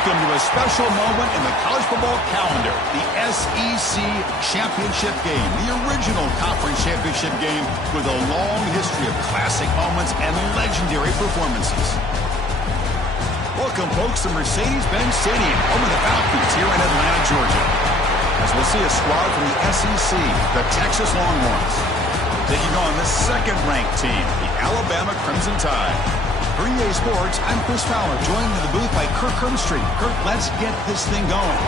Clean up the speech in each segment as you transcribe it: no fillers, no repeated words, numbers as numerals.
Welcome to a special moment in the college football calendar, the SEC Championship Game, the original conference championship game with a long history of classic moments and legendary performances. Welcome, folks, to Mercedes-Benz Stadium, home of the Falcons here in Atlanta, Georgia. As we'll see a squad from the SEC, the Texas Longhorns, taking on the second-ranked team, the Alabama Crimson Tide. For EA Sports, I'm Chris Fowler, joined in the booth by Kirk Herbstreit. Kirk, let's get this thing going.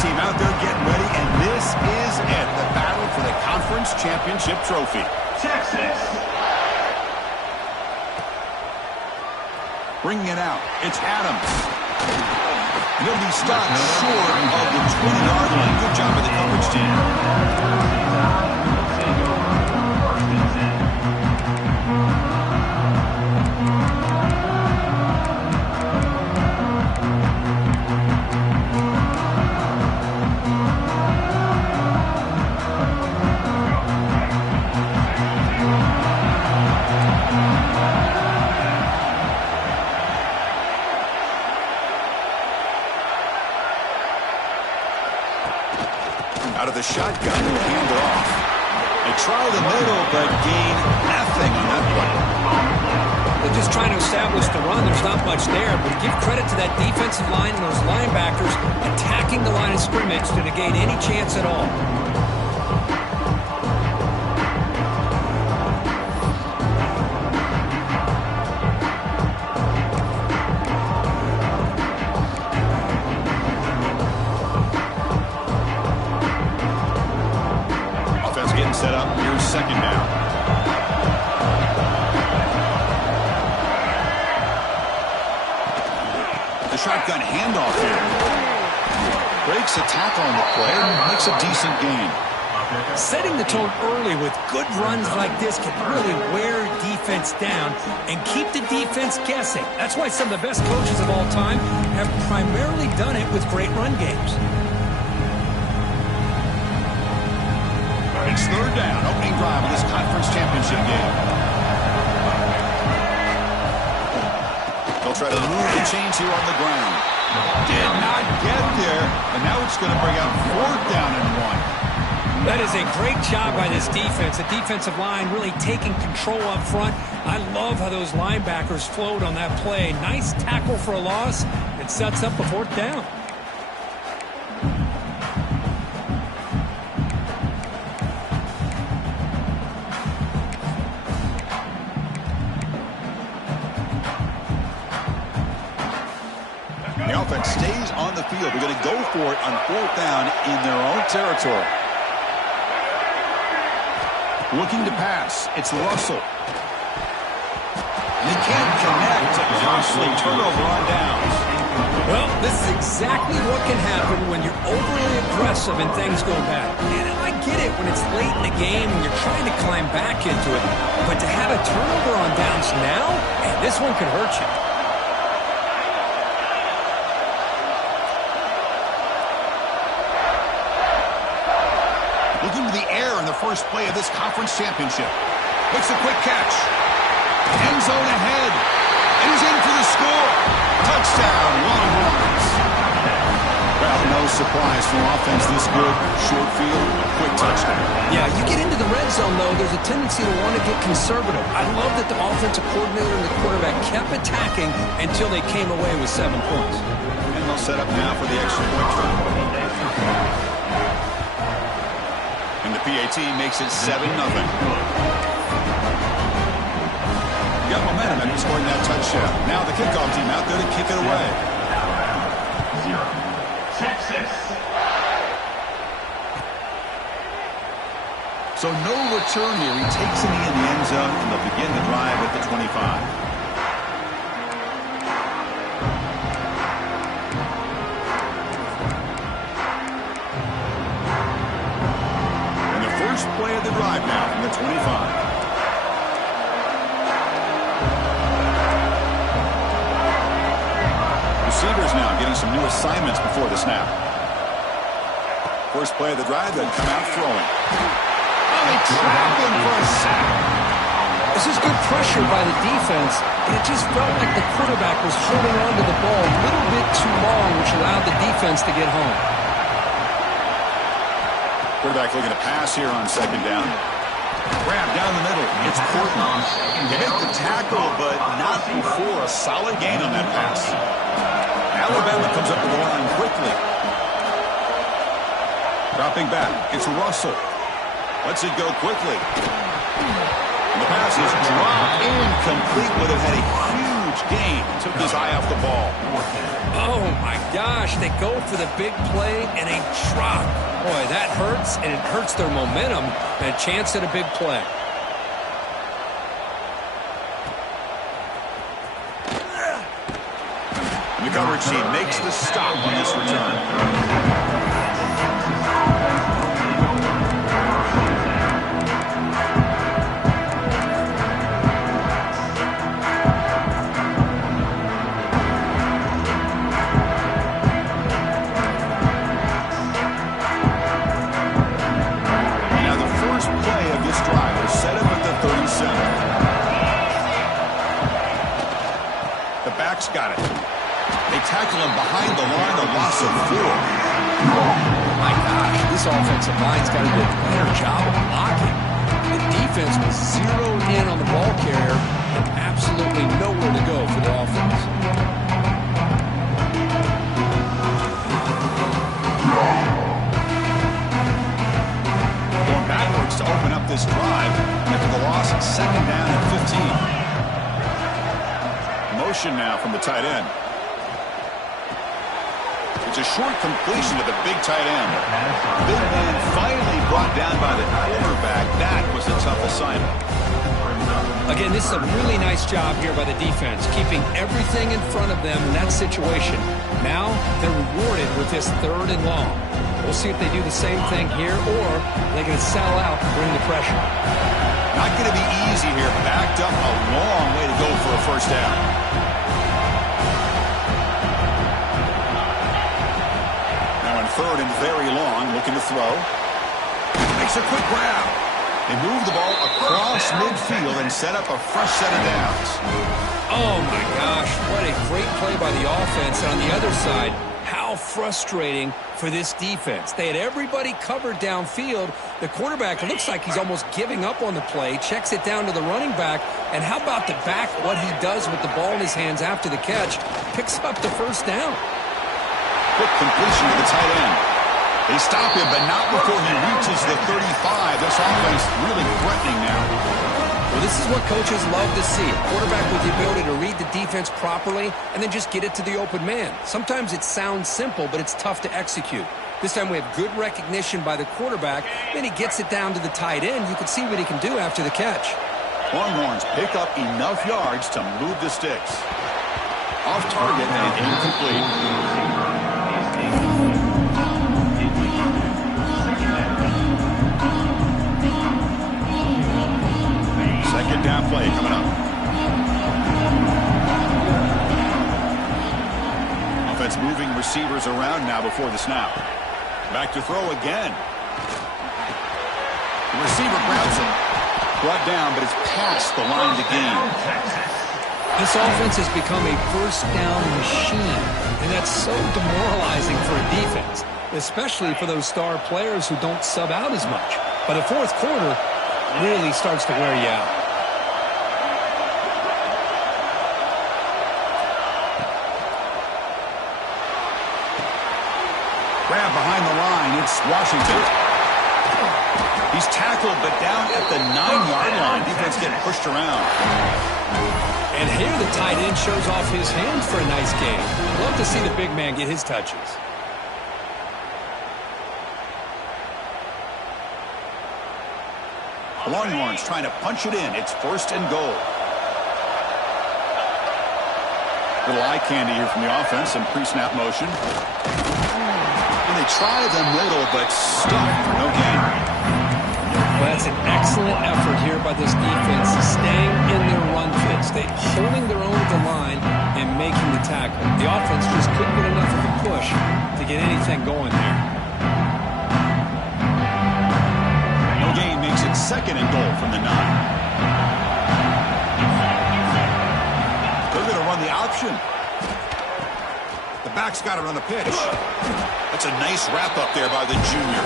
Team out there getting ready, and this is it, the battle for the conference championship trophy. Texas. Bringing it out, it's Adams. He'll be stopped short of the 20-yard line. Good job of the coverage team. Out of the shotgun, he'll hand it off. They try the middle, but gain nothing on that play. They're just trying to establish the run. There's not much there, but give credit to that defensive line and those linebackers attacking the line of scrimmage to negate any chance at all. Set up, here's second down. The shotgun handoff here. Breaks a tackle on the play and makes a decent gain. Setting the tone early with good runs like this can really wear defense down and keep the defense guessing. That's why some of the best coaches of all time have primarily done it with great run games. It's third down, opening drive of this conference championship game. They'll try to move the chains here on the ground. Did not get there, and now it's going to bring out fourth down and 1. That is a great job by this defense. The defensive line really taking control up front. I love how those linebackers flowed on that play. Nice tackle for a loss. It sets up a fourth down. The offense stays on the field. They're going to go for it on fourth down in their own territory. Looking to pass. It's Russell. They can't connect. A costly turnover on downs. Well, this is exactly what can happen when you're overly aggressive and things go bad. And I get it when it's late in the game and you're trying to climb back into it. But to have a turnover on downs now, man, this one could hurt you. Looking to the air in the first play of this conference championship. Makes a quick catch. End zone ahead. And he's in for the score. Touchdown, Longhorns. Well, no surprise from offense this good. Short field, quick touchdown. Yeah, you get into the red zone, though, there's a tendency to want to get conservative. I love that the offensive coordinator and the quarterback kept attacking until they came away with 7 points. And they'll set up now for the extra point try. And the PAT makes it 7-0. Got momentum after scoring that touchdown. Now the kickoff team out there to kick it away. 0, Texas. So no return here. He takes it in the end zone, and they'll begin the drive at the 25. receivers now getting some new assignments before the snap. First play of the drive, they'll come out throwing. Oh, they trap him for a sack. This is good pressure by the defense, and it just felt like the quarterback was holding on to the ball a little bit too long, which allowed the defense to get home. Quarterback looking to pass here on second down. Grab down the middle. It's Portman. They make the tackle, but not before a solid gain on that pass. Alabama comes up to the line quickly. Dropping back. It's Russell. Lets it go quickly. And the pass is dropped incomplete. Would have had a huge gain. Took his eye off the ball. Oh, my gosh. They go for the big play and a drop. Boy, that hurts, and it hurts their momentum and a chance at a big play. The coverage team makes the stop on this return. Got it. They tackle him behind the line, a loss of 4. My gosh, this offensive line's got to do a better job of blocking. The defense was zeroed in on the ball carrier and absolutely nowhere to go for the offense. Going backwards to open up this drive after the loss at second down and 15. Motion now from the tight end. It's a short completion to the big tight end. Big man finally brought down by the quarterback. That was a tough assignment. Again, this is a really nice job here by the defense, keeping everything in front of them in that situation. Now they're rewarded with this 3rd and long. We'll see if they do the same thing here, or they're going to settle out and bring the pressure. Not going to be easy here. Backed up a long way to go for a first down. Now in 3rd and very long, looking to throw. Makes a quick grab. They move the ball across midfield and set up a fresh set of downs. Oh, my gosh. What a great play by the offense. And on the other side, how frustrating for this defense. They had everybody covered downfield. The quarterback looks like he's almost giving up on the play, checks it down to the running back, and how about the back, what he does with the ball in his hands after the catch, picks up the first down. Quick completion to the tight end. They stop him, but not before he reaches the 35. This offense really threatening now. Well, this is what coaches love to see. A quarterback with the ability to read the defense properly and then just get it to the open man. Sometimes it sounds simple, but it's tough to execute. This time we have good recognition by the quarterback. Then he gets it down to the tight end. You can see what he can do after the catch. Longhorns pick up enough yards to move the sticks. Off target and incomplete. Second down play coming up. Offense moving receivers around now before the snap. Back to throw again. The receiver grabs him. Brought down, but it's past the line to gain. This offense has become a first down machine, and that's so demoralizing for a defense, especially for those star players who don't sub out as much. By the 4th quarter, really starts to wear you out. Grab behind the line. It's Washington. He's tackled, but down at the 9-yard line. Defense getting pushed around. And here the tight end shows off his hands for a nice game. Love to see the big man get his touches. Longhorns trying to punch it in. It's 1st and goal. Little eye candy here from the offense and pre-snap motion. And they try the middle, but stuck for no gain. Well, that's an excellent effort here by this defense, staying in their run fits. They're holding their own at the line and making the tackle. The offense just get anything going there. No gain makes it 2nd and goal from the 9. They're going to run the option. The back's got it on the pitch. That's a nice wrap-up there by the junior.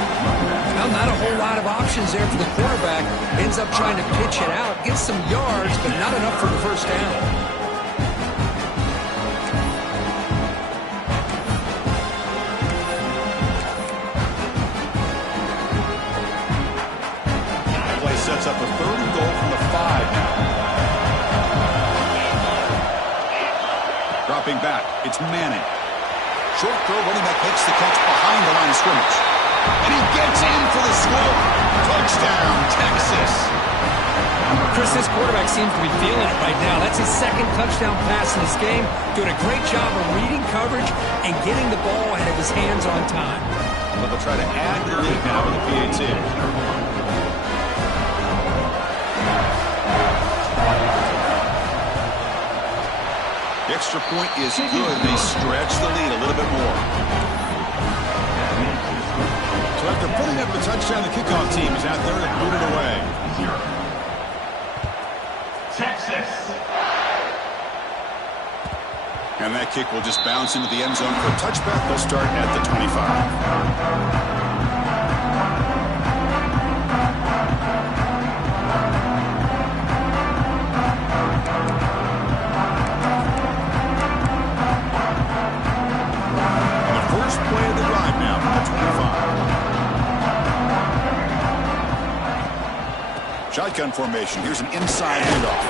Well, not a whole lot of options there for the quarterback. Ends up trying to pitch it out, gets some yards, but not enough for the first down. Sets up a 3rd and goal from the 5 now. Dropping back, it's Manning. Short throw, running back makes the catch behind the line of scrimmage. And he gets in for the score. Touchdown, Texas. Chris, this quarterback seems to be feeling it right now. That's his 2nd touchdown pass in this game. Doing a great job of reading coverage and getting the ball out of his hands on time. But they'll try to add to the lead now with the PAT. The extra point is good. They stretch the lead a little bit more. So after putting up the touchdown, the kickoff team is out there to boot it away. 0. Texas. And that kick will just bounce into the end zone for a touchback. They'll start at the 25. Shotgun formation. Here's an inside handoff.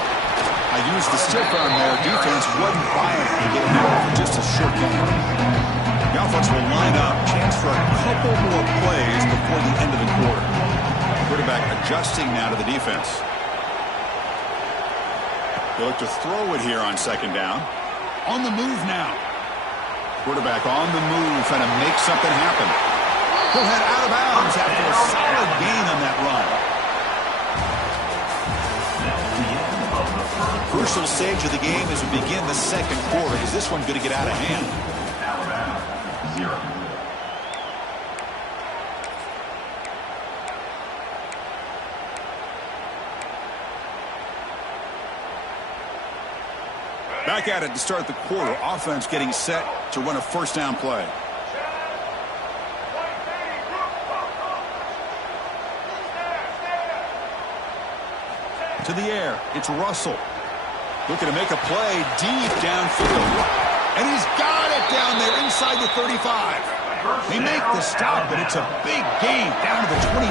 I used the stiff arm there. Defense wasn't violent in getting that for just a short game. The offense will line up. Chance for a couple more plays before the end of the quarter. Quarterback adjusting now to the defense. They look to throw it here on 2nd down. On the move now. Quarterback on the move, trying to make something happen. He'll head out of bounds after a solid gain on that run. Crucial stage of the game as we begin the 2nd quarter. Is this one going to get out of hand? Alabama, 0. Back at it to start the quarter. Offense getting set to run a 1st down play. To the air. It's Russell. Looking to make a play deep downfield. And he's got it down there inside the 35. They make the stop, but it's a big gain down to the 29.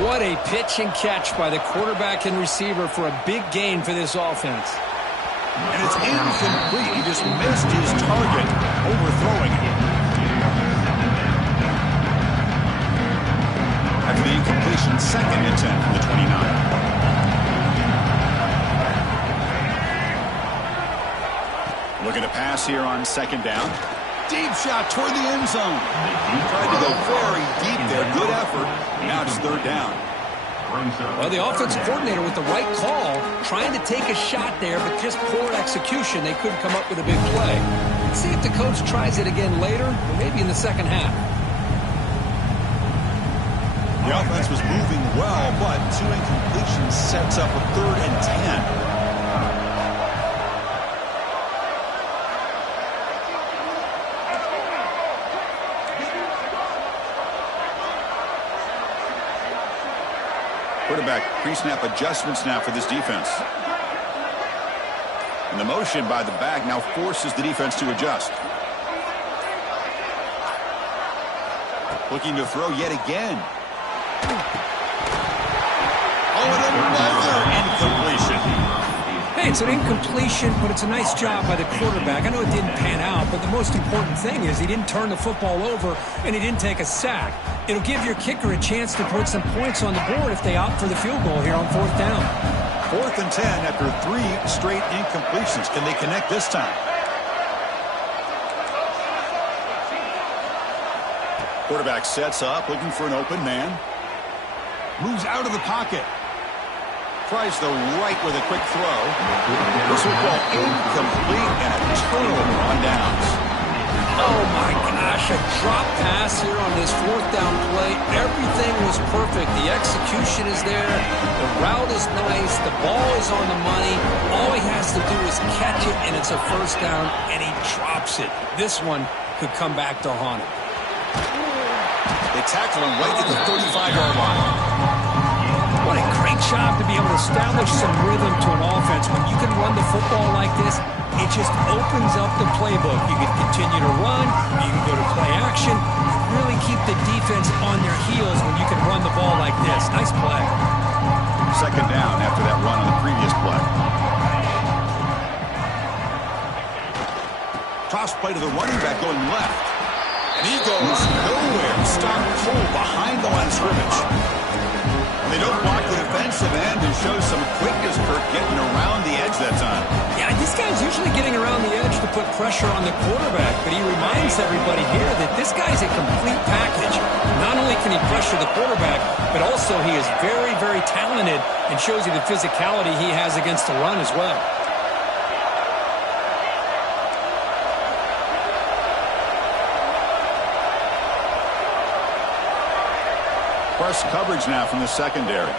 What a pitch and catch by the quarterback and receiver for a big gain for this offense. And it's incomplete. He just missed his target, overthrowing it. After the incompletion, 2nd and 10 from the 29. Looking to pass here on 2nd down. Deep shot toward the end zone. Tried to go very deep there. Good effort. Now it's 3rd down. Well, the offensive coordinator with the right call, trying to take a shot there, but just poor execution. They couldn't come up with a big play. Let's see if the coach tries it again later, or maybe in the 2nd half. The offense was moving well, but 2 incompletions sets up a 3rd and 10. Quarterback pre-snap adjustments now for this defense. And the motion by the back now forces the defense to adjust. Looking to throw yet again. Oh, and another incompletion. Hey, it's an incompletion, but it's a nice job by the quarterback. I know it didn't pan out, but the most important thing is he didn't turn the football over and he didn't take a sack. It'll give your kicker a chance to put some points on the board if they opt for the field goal here on 4th down. 4th and 10 after 3 straight incompletions. Can they connect this time? Quarterback sets up, looking for an open man. Moves out of the pocket. Tries the right with a quick throw. This will go incomplete and a turnover on downs. Oh my gosh, a drop pass here on this fourth down play. Everything was perfect. The execution is there. The route is nice. The ball is on the money. All he has to do is catch it, and it's a first down, and he drops it. This one could come back to haunt him. They tackle him right at the 35-yard line. What a great job to be able to establish some rhythm to an offense. When you can run the football like this, it just opens up the playbook. You can continue to run. You can go to play action. Really keep the defense on their heels when you can run the ball like this. Nice play. Second down after that run on the previous play. Toss play to the running back going left. And he goes nowhere. Stop cold behind the line of scrimmage. They don't block the defensive end and show some quickness for getting around the edge that time. Yeah, this guy's usually getting around the edge to put pressure on the quarterback, but he reminds everybody here that this guy's a complete package. Not only can he pressure the quarterback, but also he is very, very talented and shows you the physicality he has against the run as well. Press coverage now from the secondary.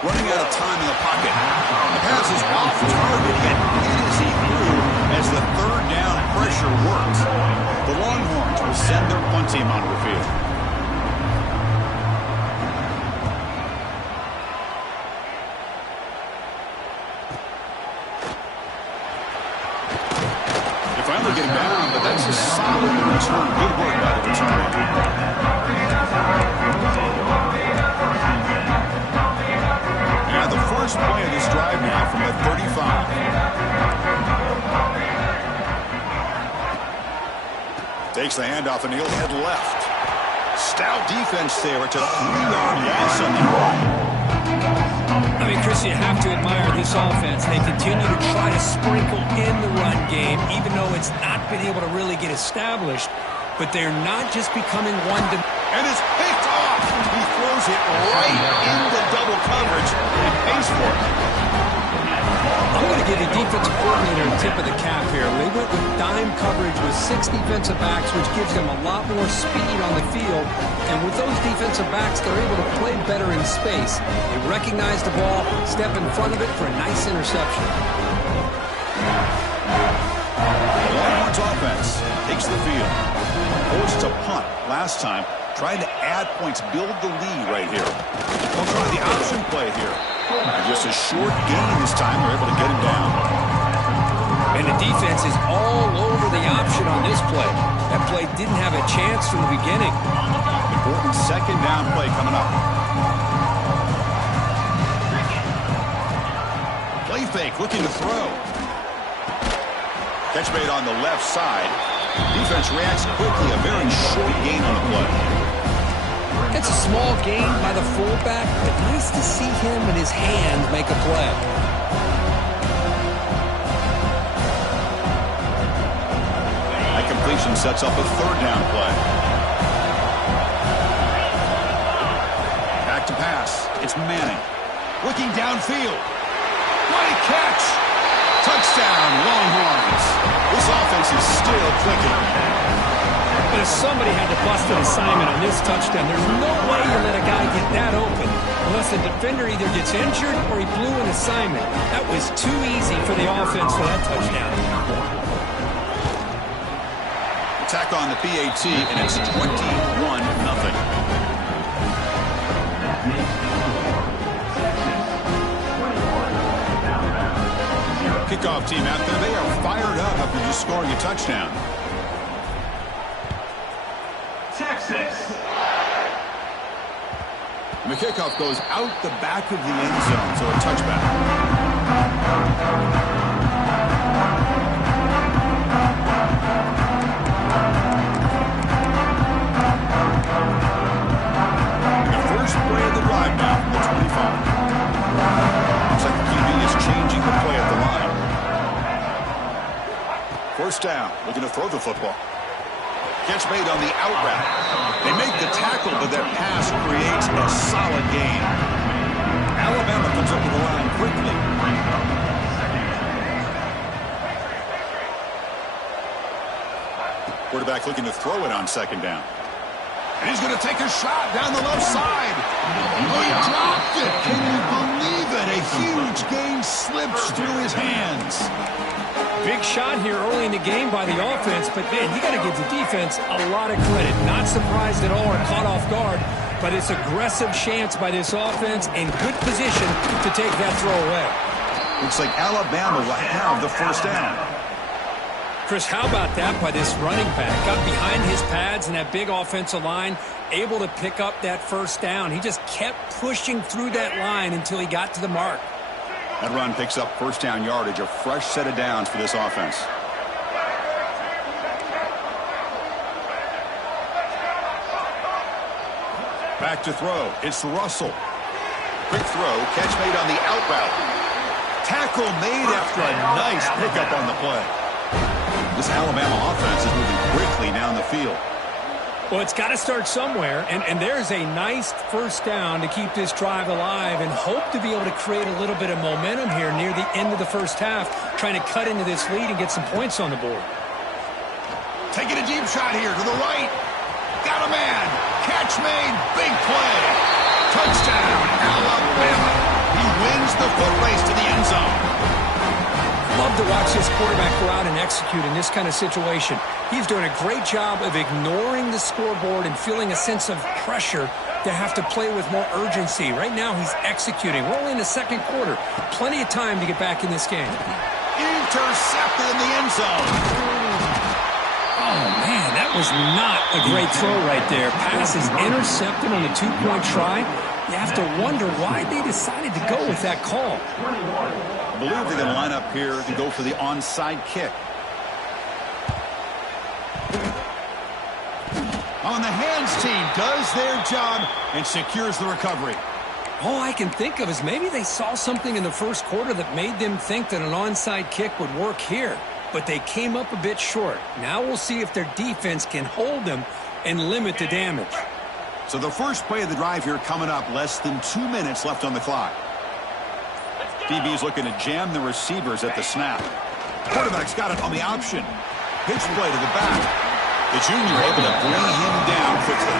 Running out of time in the pocket. The pass is off target, and hit as he threw as the third down pressure works. The Longhorns will send their punt team onto the field. They finally get him down, but that's a solid return. Good work by the returner. The first play of this drive now from the 35. Takes the handoff and he'll head left. Stout defense there. It's a 3-yard loss on the run. I mean, Chris, you have to admire this offense. They continue to try to sprinkle in the run game, even though it's not been able to really get established. But they're not just becoming one-dimensional. And it's picked off. He throws it right into double coverage and pays for it. I'm going to give the defensive coordinator a tip of the cap here. They went with dime coverage with 6 defensive backs, which gives them a lot more speed on the field. And with those defensive backs, they're able to play better in space. They recognize the ball, step in front of it for a nice interception. The Longhorns offense takes the field. Forced to punt last time. Trying to add points, build the lead right here. They'll try the option play here. Just a short gain this time. They're able to get him down. And the defense is all over the option on this play. That play didn't have a chance from the beginning. Important second down play coming up. Play fake, looking to throw. Catch made on the left side. Defense reacts quickly. A very short gain on the play. It's a small gain by the fullback, but nice to see him and his hands make a play. That completion sets up a third down play. Back to pass. It's Manning. Looking downfield. Great catch. Touchdown, Longhorns. This offense is still clicking. But if somebody had to bust an assignment on this touchdown, there's no way you let a guy get that open unless the defender either gets injured or he blew an assignment. That was too easy for the offense for that touchdown. Attack on the PAT, and it's 21-0. Kickoff team out there, they are fired up after just scoring a touchdown. Texas. And the kickoff goes out the back of the end zone, so a touchback. The first play of the drive now from the 25. Looks like the QB is changing the play at the line. First down, looking to throw the football. Catch made on the out route. They make the tackle, but that pass creates a solid gain. Alabama comes up to the line quickly. quarterback looking to throw it on second down. And he's going to take a shot down the left side. Oh, he dropped it. Can you believe it? A huge gain slips through his hands. Big shot here early in the game by the offense, but, man, you got to give the defense a lot of credit. Not surprised at all or caught off guard, but it's aggressive chance by this offense in good position to take that throw away. Looks like Alabama will have the first down. Chris, how about that by this running back? Got behind his pads and that big offensive line, able to pick up that first down. He just kept pushing through that line until he got to the mark. That run picks up first down yardage, a fresh set of downs for this offense. Back to throw. It's Russell. Quick throw. Catch made on the out route. Tackle made after a nice pickup on the play. This Alabama offense is moving quickly down the field. Well, it's got to start somewhere, and there's a nice first down to keep this drive alive and hope to be able to create a little bit of momentum here near the end of the first half, trying to cut into this lead and get some points on the board. Taking a deep shot here to the right. Got a man. Catch made. Big play. Touchdown, Alabama. He wins the foot race to the end zone. Love to watch this quarterback go out and execute in this kind of situation. He's doing a great job of ignoring the scoreboard and feeling a sense of pressure to have to play with more urgency. Right now, he's executing. We're only in the second quarter. Plenty of time to get back in this game. Intercepted in the end zone. Oh, man, that was not a great throw right there. Pass is intercepted on a two-point try. You have to wonder why they decided to go with that call. I believe they're going to line up here to go for the onside kick. On the hands team does their job and secures the recovery. All I can think of is maybe they saw something in the first quarter that made them think that an onside kick would work here. But they came up a bit short. Now we'll see if their defense can hold them and limit the damage. So the first play of the drive here coming up, less than 2 minutes left on the clock. DB's looking to jam the receivers at the snap. Quarterback's got it on the option. Pitch play to the back. The junior able to bring him down quickly.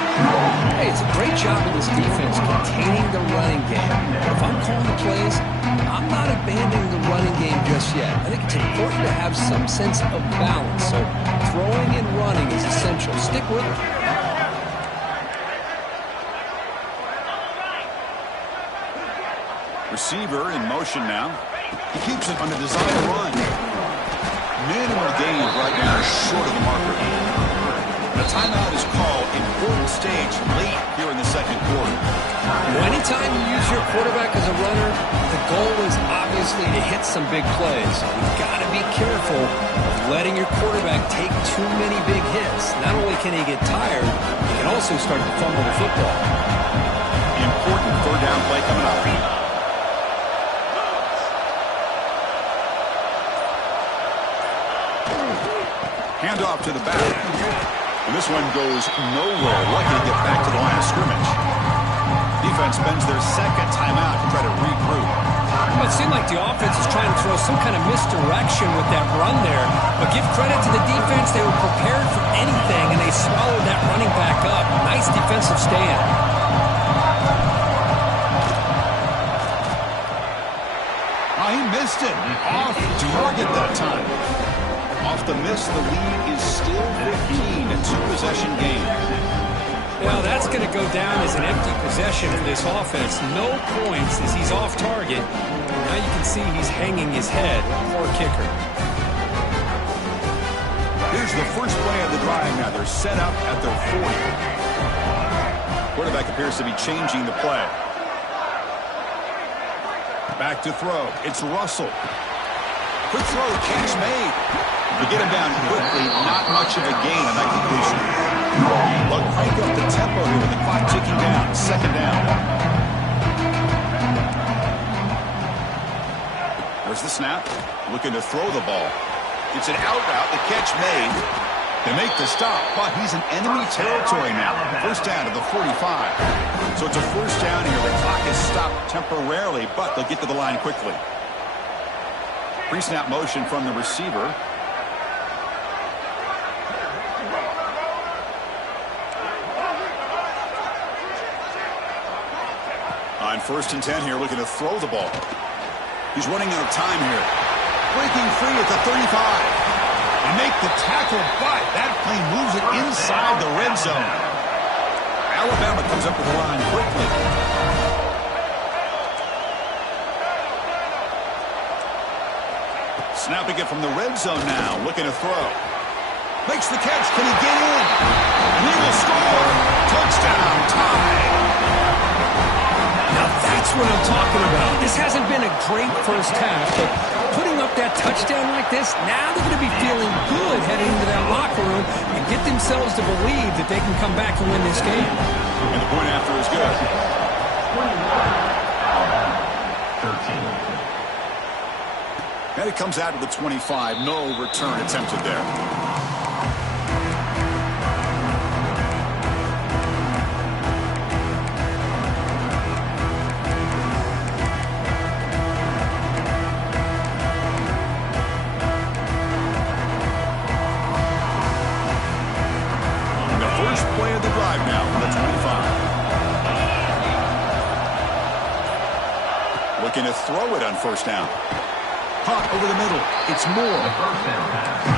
Hey, it's a great job of this defense containing the running game. But if I'm calling the plays, I'm not abandoning the running game just yet. I think it's important to have some sense of balance. So throwing and running is essential. Stick with it. Receiver in motion now. He keeps it on the designed run. Minimal gain right now, short of the marker. The timeout is called. Important stage late here in the second quarter. Well, anytime you use your quarterback as a runner, the goal is obviously to hit some big plays. You've got to be careful of letting your quarterback take too many big hits. Not only can he get tired, he can also start to fumble the football. Important third down play coming up. Handoff to the back. And this one goes nowhere. Lucky to get back to the line of scrimmage. Defense spends their second timeout to try to regroup. Well, it seemed like the offense is trying to throw some kind of misdirection with that run there. But give credit to the defense. They were prepared for anything, and they swallowed that running back up. Nice defensive stand. Oh, he missed it. Off target that time. Off the miss, the lead is still 15, a two-possession game. Well, that's going to go down as an empty possession for this offense. No points as he's off target. Now you can see he's hanging his head. Poor kicker. Here's the first play of the drive now. They're set up at their 40. Quarterback appears to be changing the play. Back to throw. It's Russell. Quick throw, catch made. To get him down quickly, not much of a gain on that completion. But crank up the tempo here with the clock ticking down. Second down. There's the snap. Looking to throw the ball. It's an out route. The catch made. They make the stop, but he's in enemy territory now. First down to the 45. So it's a first down here. The clock is stopped temporarily, but they'll get to the line quickly. Pre-snap motion from the receiver. 1st and 10 here, looking to throw the ball. He's running out of time here. Breaking free at the 35. They make the tackle, but that play moves it inside the red zone. Alabama comes up with the line quickly. Snapping it from the red zone now, looking to throw. Makes the catch. Can he get in? And he will score. Touchdown, tie. Now that's what I'm talking about. This hasn't been a great first half, but putting up that touchdown like this, now they're going to be feeling good heading into that locker room and get themselves to believe that they can come back and win this game. And the point after is good. 13. And it comes out to the 25. No return attempted there. The first play of the drive now from the 25. Looking to throw it on 1st down. Caught over the middle. It's Moore.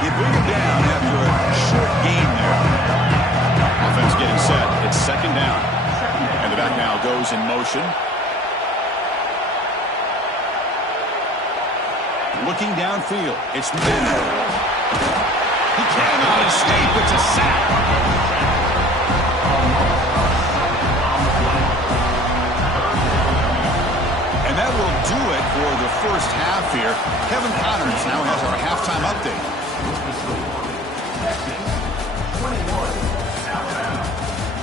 You bring it down after a short gain there. Offense getting set. It's 2nd down. And the back now goes in motion. Looking downfield. It's Moore. He cannot escape. It's a sack. That will do it for the first half here. Kevin Connors now has our halftime update. Texas 21, Alabama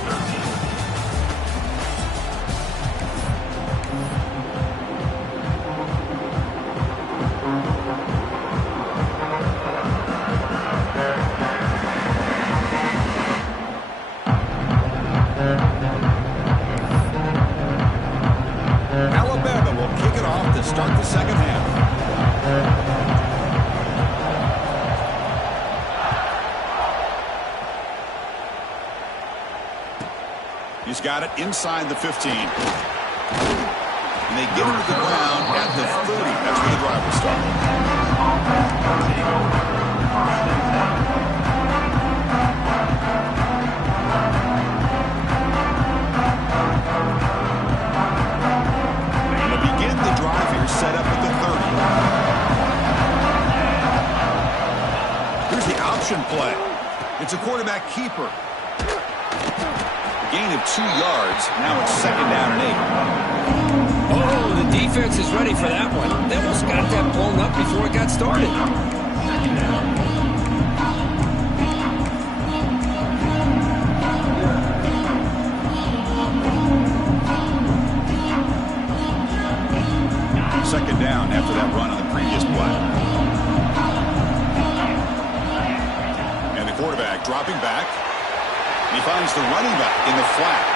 13. Alabama will kick it off to start the second half. He's got it inside the 15. And they get him to the ground at the 30. That's where the drive will start. Set up at the 30. Here's the option play. It's a quarterback keeper. A gain of 2 yards. Now it's 2nd down and 8. Oh, the defense is ready for that one. They almost got that blown up before it got started. 2nd down. Second down after that run on the previous play. And the quarterback dropping back. He finds the running back in the flat.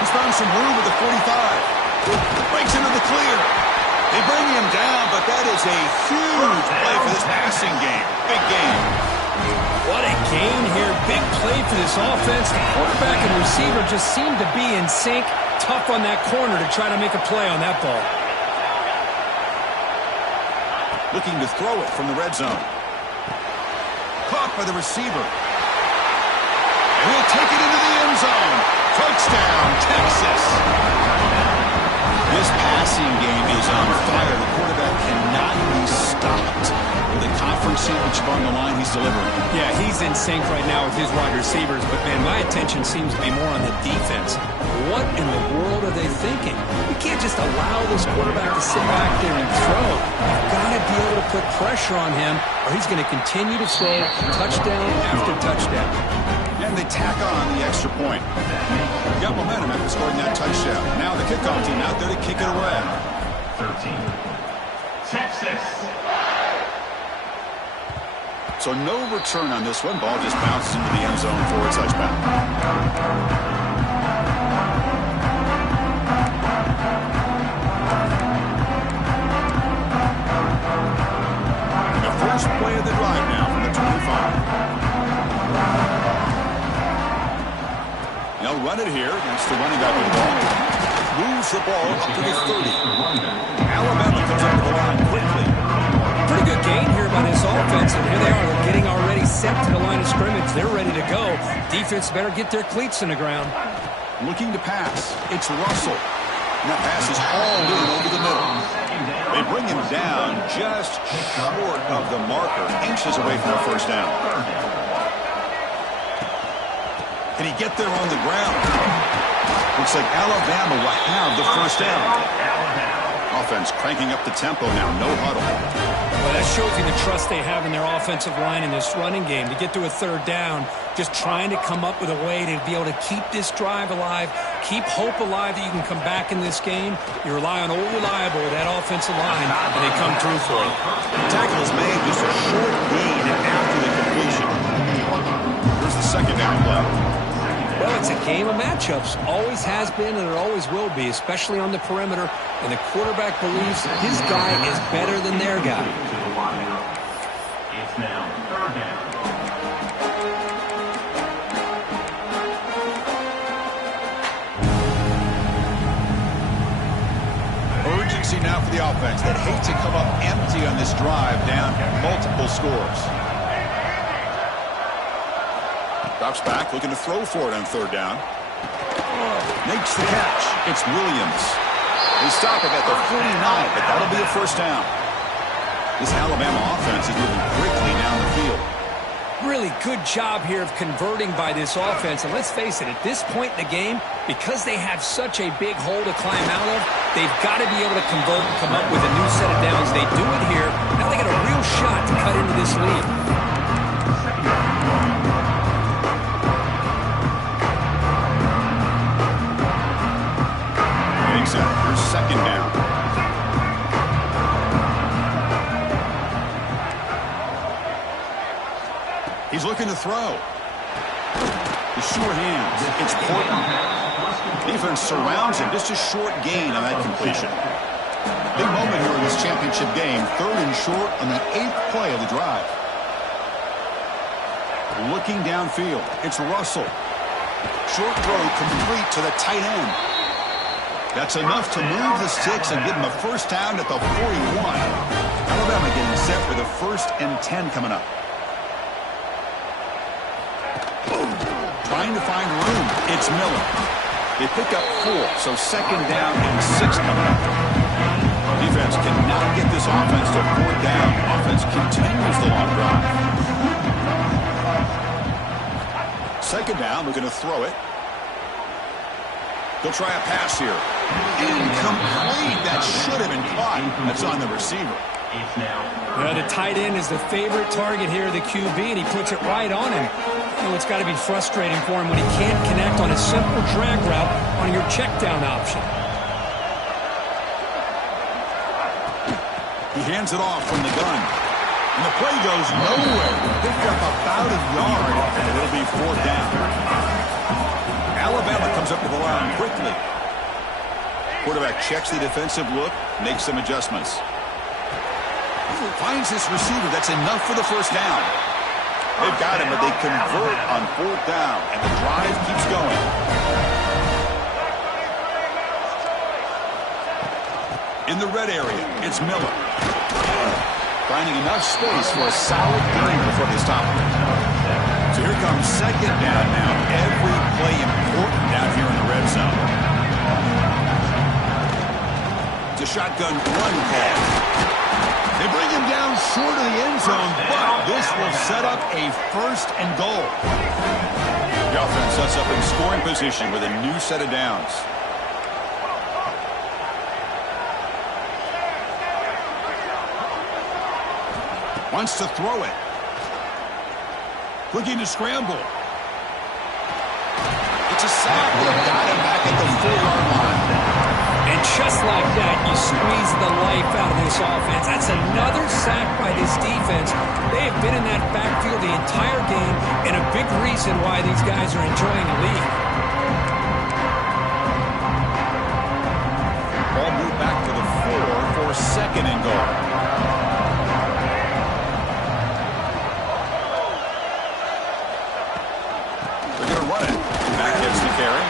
He's found some room at the 45. Breaks into the clear. They bring him down, but that is a huge play for this passing game. Big game. What a gain here. Big play for this offense. The quarterback and receiver just seem to be in sync. Tough on that corner to try to make a play on that ball. Looking to throw it from the red zone. Caught by the receiver. And he'll take it into the end zone. Touchdown, Texas. This passing game is on fire. The quarterback cannot be stopped. With a conference championship on the line, he's delivering. Yeah, he's in sync right now with his wide receivers, but man, my attention seems to be more on the defense. What in the world are they thinking? You can't just allow this quarterback to sit back there and throw. You've got to be able to put pressure on him, or he's going to continue to throw touchdown after touchdown. And they tack on the extra point. Got momentum after scoring that touchdown. Now the kickoff team out there to kick it away. 13. Texas. So no return on this one. Ball just bounces into the end zone for a touchback. The first play of the drive now from the 25. They'll run it here against the running back with the ball. moves the ball up to the 30. Alabama comes up to the line quickly. Pretty good gain here by this offense, and here they are. They're getting already set to the line of scrimmage. They're ready to go. Defense better get their cleats in the ground. Looking to pass. It's Russell. And that pass is all in over the middle. They bring him down just short of the marker, inches away from the first down. Can he get there on the ground? Looks like Alabama will have the first down. Offense cranking up the tempo now, no huddle. Well, that shows you the trust they have in their offensive line in this running game. To get to a third down, just trying to come up with a way to be able to keep this drive alive, keep hope alive that you can come back in this game. You rely on old reliable, that offensive line, and they come through for it. The tackle is made just a short gain after the completion. Here's the second down play. Well, it's a game of matchups. Always has been and it always will be, especially on the perimeter. And the quarterback believes his guy is better than their guy. It's now third down. Urgency now for the offense that hate to come up empty on this drive down multiple scores. Drops back, looking to throw for it on third down. Makes the catch. It's Williams. They stop it at the 49, but that'll be a first down. This Alabama offense is moving quickly down the field. Really good job here of converting by this offense. And let's face it, at this point in the game, because they have such a big hole to climb out of, they've got to be able to convert and come up with a new set of downs. They do it here. Now they got a real shot to cut into this lead. Here's second down. He's looking to throw. The sure hands. It's Portland. Defense surrounds him. Just a short gain on that completion. Big moment here in this championship game. Third and short on the 8th play of the drive. Looking downfield. It's Russell. Short throw complete to the tight end. That's enough to move the sticks and give them a first down at the 41. Alabama getting set for the 1st and 10 coming up. Trying to find room. It's Miller. They pick up 4, so second down and 6 coming up. Defense cannot get this offense to 4th down. Offense continues the long drive. Second down, we're going to throw it. They'll try a pass here. Incomplete. That should have been caught. That's on the receiver. Yeah, the tight end is the favorite target here of the QB, and he puts it right on him. You know, it's got to be frustrating for him when he can't connect on a simple drag route on your check down option. He hands it off from the gun. And the play goes nowhere. Picked up about a yard, and it'll be 4th down. Alabama comes up to the line quickly. Quarterback checks the defensive look, makes some adjustments. Finds this receiver. That's enough for the first down. They've got him, but they convert on 4th down, and the drive keeps going. In the red area, it's Miller. Finding enough space for a solid gain before they stop him. So here comes second down now. Every play important down here in the red zone. It's a shotgun run call. They bring him down short of the end zone, but this will set up a 1st and goal. The offense sets up in scoring position with a new set of downs. Wants to throw it. Looking to scramble. It's a sack. They got him back at the 4-yard line. And just like that, you squeeze the life out of this offense. That's another sack by this defense. They have been in that backfield the entire game, and a big reason why these guys are enjoying the lead. Ball moved back to the 4 for second and goal. They're going to run it. Back gets the carry.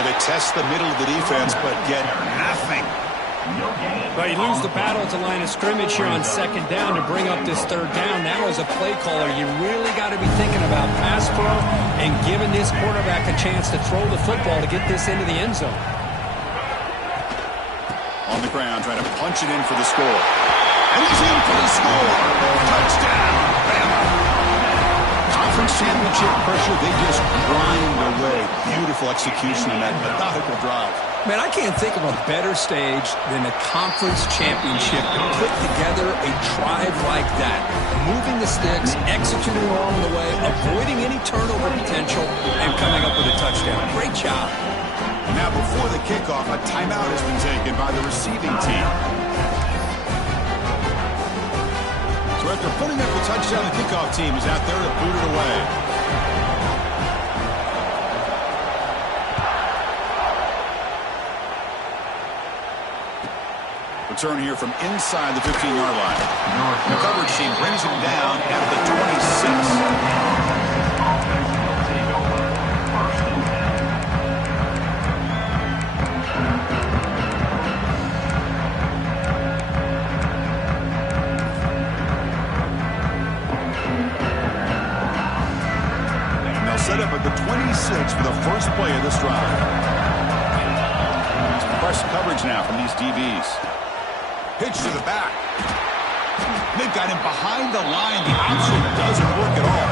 They test the middle of the defense, but get nothing. But you lose the battle at the line of scrimmage here on second down to bring up this third down. Now as a play caller, you really got to be thinking about pass pro and giving this quarterback a chance to throw the football to get this into the end zone. On the ground, trying to punch it in for the score. And he's in for the score. Touchdown, Bama. Conference championship pressure, they just grind away. Beautiful execution in that methodical drive. Man, I can't think of a better stage than the conference championship to put together a drive like that. Moving the sticks, executing along the way, avoiding any turnover potential, and coming up with a touchdown. Great job. Now, before the kickoff, a timeout has been taken by the receiving team. So after putting up the touchdown, the kickoff team is out there to boot it away. Return here from inside the 15-yard line. The coverage team brings him down at the 26. Set up at the 26 for the first play of this drive. Some press coverage now from these DBs. Pitch to the back. They've got him behind the line. The option doesn't work at all.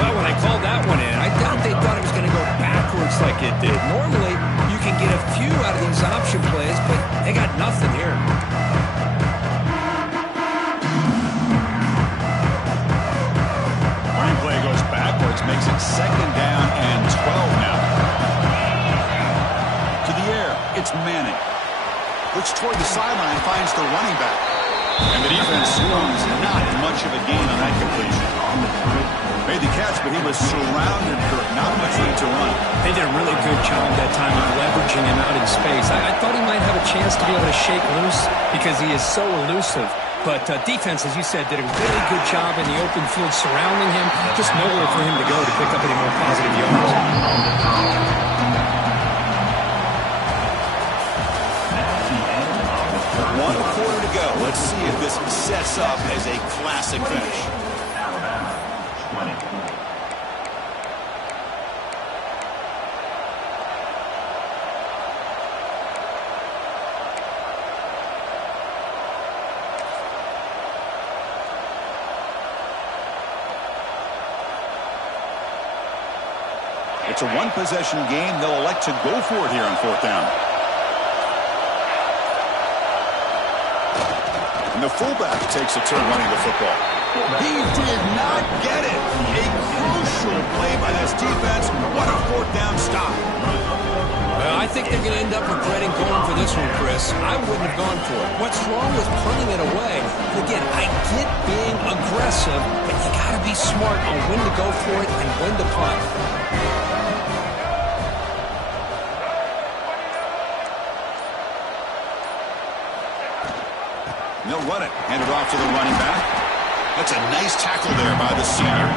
Well, when I called that one in, I doubt they thought it was going to go backwards like it did. Normally, you can get a few out of these option plays, but they got nothing here. Play goes backwards, makes it second down and 12 now. To the air, it's Manning. Looks toward the sideline, finds the running back. And the defense swings, not much of a gain on that completion. Made the catch, but he was surrounded, not much room to run. They did a really good job that time of leveraging him out in space. I thought he might have a chance to be able to shake loose because he is so elusive. But defense, as you said, did a really good job in the open field surrounding him. Just nowhere for him to go to pick up any more positive yards. One quarter to go. Let's see if this sets up as a classic finish. Alabama, 20. It's a one-possession game. They'll elect to go for it here on fourth down. And the fullback takes a turn running the football. He did not get it. A crucial play by this defense. What a fourth down stop. Well, I think they're going to end up regretting going for this one, Chris. I wouldn't have gone for it. What's wrong with punting it away? Again, I get being aggressive, but you got to be smart on when to go for it and when to punt. They'll run it. Hand it off to the running back. That's a nice tackle there by the senior.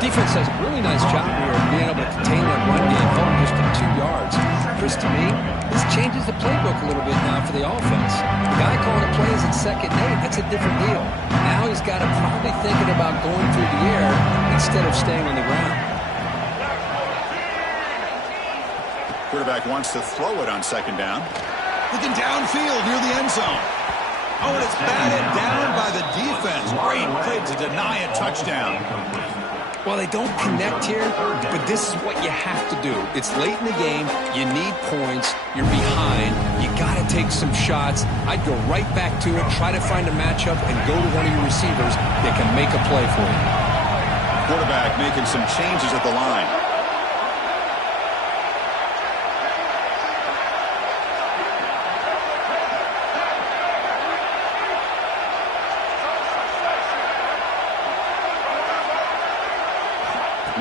Defense does a really nice job here of being able to contain that run game, home just to 2 yards. Chris, to me, this changes the playbook a little bit now for the offense. The guy calling the plays at second and 8, that's a different deal. Now he's got to probably thinking about going through the air instead of staying on the ground. Quarterback wants to throw it on second down. Looking downfield near the end zone. Oh, and it's batted down by the defense. Great play to deny a touchdown. Well, they don't connect here, but this is what you have to do. It's late in the game. You need points. You're behind. You got to take some shots. I'd go right back to it, try to find a matchup, and go to one of your receivers that can make a play for you. Quarterback making some changes at the line.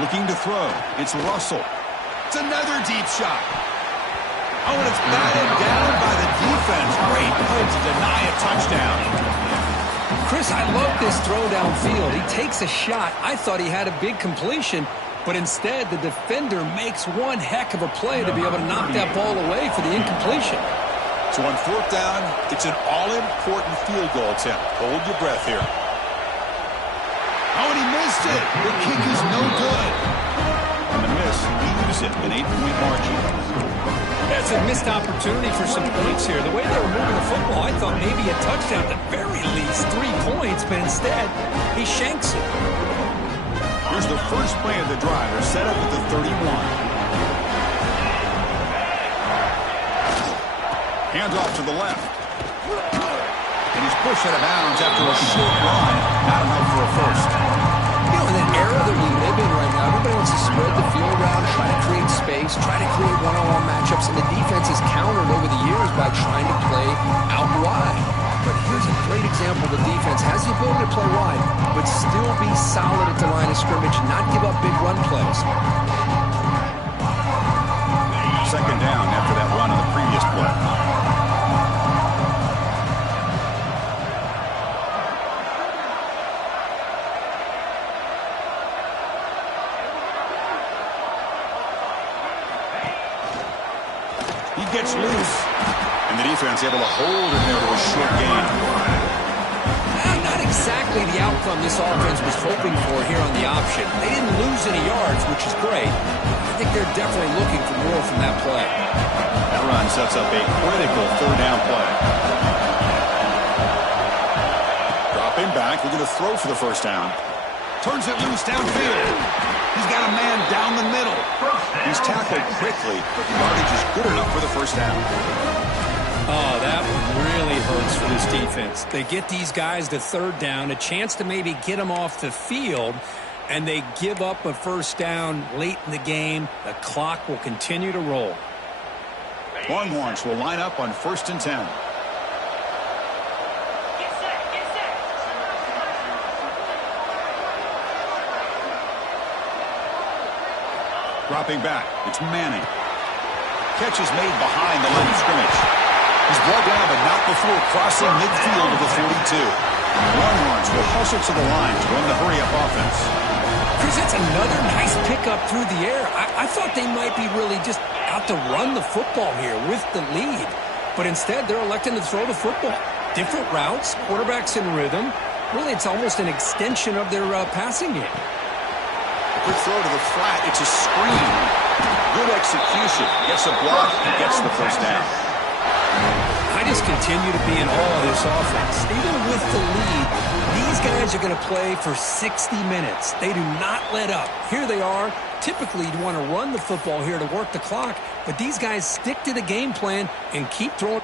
Looking to throw. It's Russell. It's another deep shot. Oh, and it's batted down by the defense. Great play to deny a touchdown. Chris, I love this throw downfield. He takes a shot. I thought he had a big completion, But instead, the defender makes one heck of a play to be able to knock that ball away for the incompletion. So on fourth down, it's an all-important field goal attempt. Hold your breath here. Oh, and he missed it. The kick is no good. And the miss leaves it an 8-point margin. That's a missed opportunity for some points here. The way they were moving the football, I thought maybe a touchdown, at the very least 3 points, but instead, he shanks it. Here's the first play of the drive. They're set up at the 31. Hands off to the left. And he's pushed out of bounds after a short run. Not enough for a first. You know, in the era that we live in right now, everybody wants to spread the field around, try to create space, try to create one-on-one matchups, and the defense has countered over the years by trying to play out wide. But here's a great example. The defense has the ability to play wide, but still be solid at the line of scrimmage, not give up big run plays. Second down after that run on the previous play. He gets loose. And the defense able to hold him there to a short gain. Not exactly the outcome this offense was hoping for here on the option. They didn't lose any yards, which is great. I think they're definitely looking for more from that play. That run sets up a critical third down play. Dropping back, looking to throw for the first down. Turns it loose downfield. He's got a man down the middle. He's tackled quickly, but the yardage is good enough for the first down. Oh, that one really hurts for this defense. They get these guys to third down, a chance to maybe get them off the field, and they give up a first down late in the game. The clock will continue to roll. Longhorns will line up on 1st and 10. Dropping back, it's Manning. Catch is made behind the line of scrimmage. He's brought down, but not before crossing midfield of the 42. Longhorns will hustle to the line to run the hurry-up offense. Chris, that's another nice pickup through the air. I thought they might be really just out to run the football here with the lead. But instead, they're electing to throw the football. Different routes, quarterbacks in rhythm. Really, it's almost an extension of their passing game. Quick throw to the flat. It's a screen. Good execution. Gets a block and gets the first down. I just continue to be in awe of this offense. Even with the lead, these guys are going to play for 60 minutes. They do not let up. Here they are. Typically, you'd want to run the football here to work the clock, but these guys stick to the game plan and keep throwing.